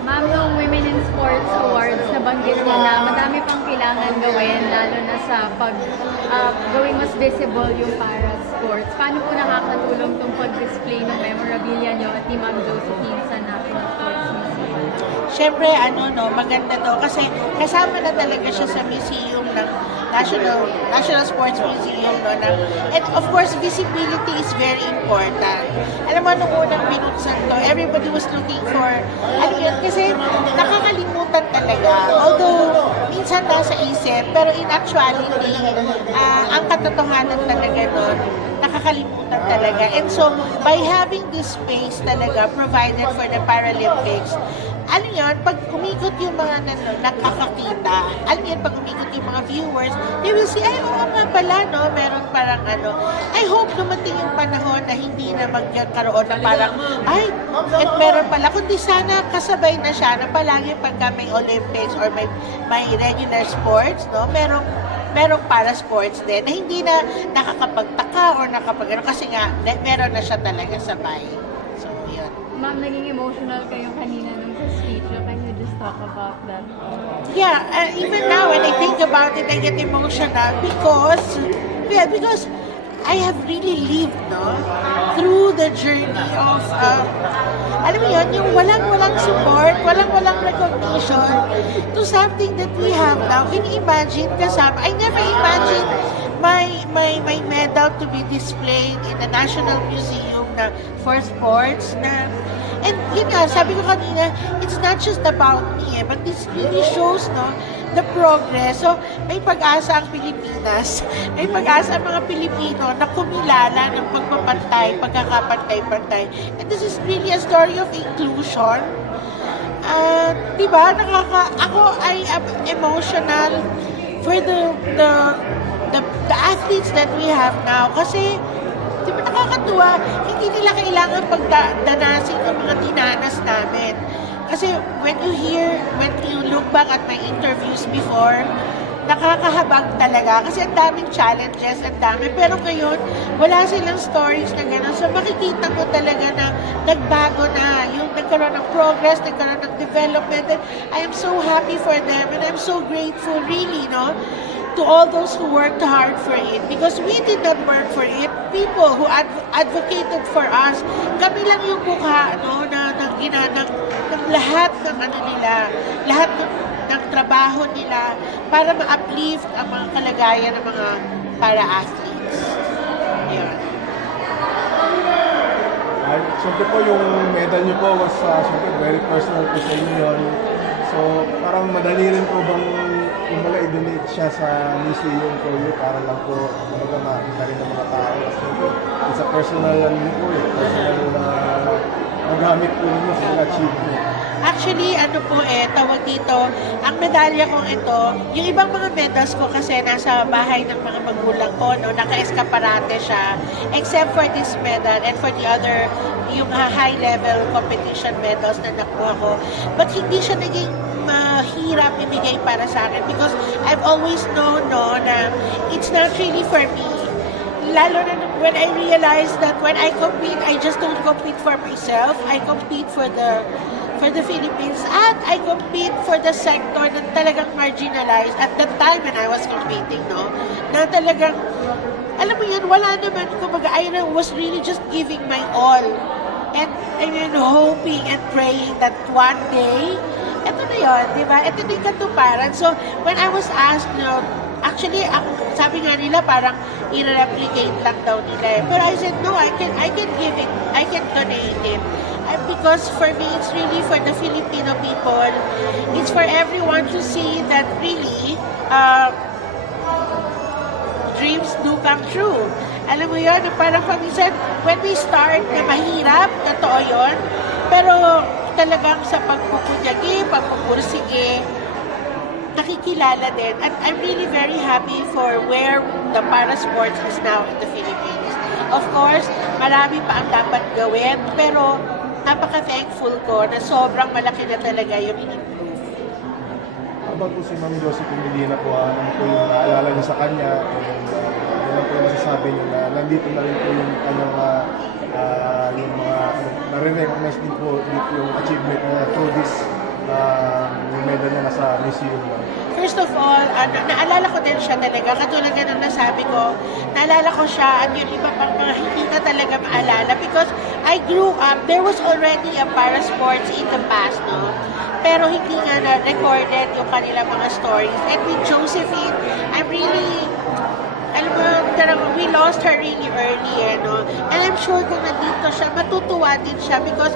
Ma'am, nung Women in Sports Awards, nabanggit niya na madami pang kailangan gawin, lalo na sa gawing mas visible yung para sports. Paano po nakakatulong itong pag-display ng memorabilia niyo at ni Ma'am Josephine sa National Sports Museum? Siyempre, maganda to kasi kasama na talaga siya sa museum ng National Sports Museum, no? And of course, visibility is very important. Alam mo, nung unang binuksan to, everybody was looking for, kasi nakakalimutan talaga. Although, minsan nasa isip, pero in actuality, ang katotohanan talaga nun, nakakalimutan talaga. And so, by having this space talaga provided for the Paralympics, pag umikot yung mga nakakakita, pag umikot yung mga viewers, they will see, ay, oo nga pala, no? Meron parang I hope dumating yung panahon na hindi na magkaroon na parang, ay, at meron pala, kundi sana kasabay na siya na palagi pagka may Olympics or may regular sports, no? Merong para sports din na hindi na nakakapagtaka or kasi nga, meron na siya talaga sabay. So, yun. Ma'am, naging emotional kayo kanina nung sa speech. Can you just talk about that? Yeah, even now when I think about it, I get emotional because I have really lived, through the journey of, alam mo yun, yung walang support, walang recognition to something that we have now. Can you imagine, I never imagined my medal to be displayed in the National Museum for sports and yun nga, sabi ko kanina, it's not just about me, but this really shows, the progress. So, may pag-asa ang Pilipinas, may pag-asa ang mga Pilipino na kumilala ng pagpapantay, pagkakapantay-pantay. And this is really a story of inclusion. Diba, I am emotional for the athletes that we have now. Kasi, di ba nakakatuwa, hindi nila kailangan pagdanasin ng mga dinanas namin. Kasi when you look back at my interviews before, nakakahabag talaga. Kasi ang daming challenges, ang dami. Pero ngayon, wala silang stories na gano'n. So makikita mo talaga na nagbago na. Yung nagkaroon ng progress, nagkaroon ng development. And I am so happy for them and I'm so grateful really, to all those who worked hard for it because we did not work for it. People who advocated for us, kami lang yung mukha ng lahat ng lahat ng trabaho nila para ma-uplift ang mga kalagayan ng mga para-athletes. Yun. Siyempre po yung medal niyo po was siyempre very personal po sa inyo yun. So parang madali rin po bang i-donate siya sa museum for you para lang po makita rin ng mga tao. Kasi it's a personal personal na magamit po ninyo sa achievement. Actually, tawag dito, ang medalya kong ito, yung ibang mga medals ko kasi nasa bahay ng mga magulang ko, naka-eskaparate siya, except for this medal and for the other, yung high-level competition medals na nakuha ko. But hindi siya naging mahirap ibigay para sa akin because I've always known na it's not really for me. Lalo na when I realized that when I compete, I just don't compete for myself. I compete for the Philippines at I compete for the sector na talagang marginalized at that time when I was competing, na talagang, alam mo yun, wala naman, kumbaga, I was really just giving my all and hoping and praying that one day, eto na yun, di ba? Ito na yung katuparan. So, when I was asked, actually, sabi nga nila parang i-replicate lang daw nila. Pero I said, no, I can give it, I can donate it. Because for me, it's really for the Filipino people. It's for everyone to see that really, dreams do come true. Alam mo yun, parang paminsan, when we start na mahirap, totoo yun. Pero talagang sa pagpupunyagi, pagpupursige, nakikilala din. And I'm really very happy for where the para-sports is now in the Philippines. Of course, marami pa ang dapat gawin, pero napaka-thankful ko na sobrang malaki na talaga yung in-improve. Habang po si Ma'am Josephine Medina po, ano po yung naalala niyo sa kanya, ano po yung masasabi niyo na nandito na rin po yung kanyang yung mga nare-recognize din po yung achievement niya through this yung medal niya nasa museum lang. First of all, naalala ko din siya talaga. Katulad nga nung nasabi ko, naalala ko siya at yung iba pang mga hindi ka talaga maalala because I grew up, there was already a para sports in the past, no? Pero hindi nga na-recorded yung kanilang mga stories. And with Josephine, I'm really, alam mo, talagang we lost her really early, no? And I'm sure kung nandito siya, matutuwa din siya because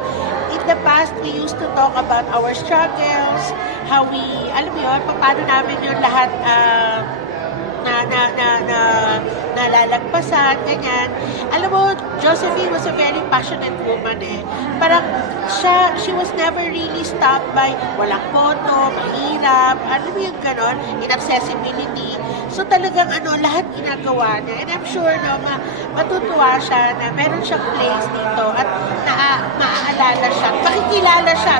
in the past, we used to talk about our struggles, how we, alam mo yun, paano namin yung lahat nalalagpasan, ganyan. Alam mo, Josephine was a very passionate woman Parang she was never really stopped by walang photo, mahirap, alam mo yung ganon, inaccessibility. So talagang lahat ginagawa niya. And I'm sure matutuwa siya na meron siyang place dito at maaalala siya, makikilala siya.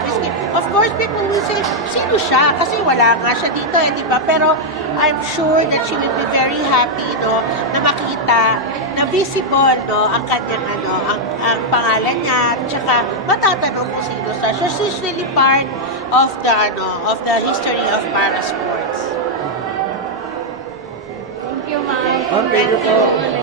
Of course, people will say, sino siya? Kasi wala nga siya dito di ba? Pero I'm sure that she will be very happy, na makita na visible, ang kanyang, ang pangalan niya, at saka matatanong kung sino siya. So she's really part of the history of para sports. Thank you, ma'am. Ma'am, thank you po.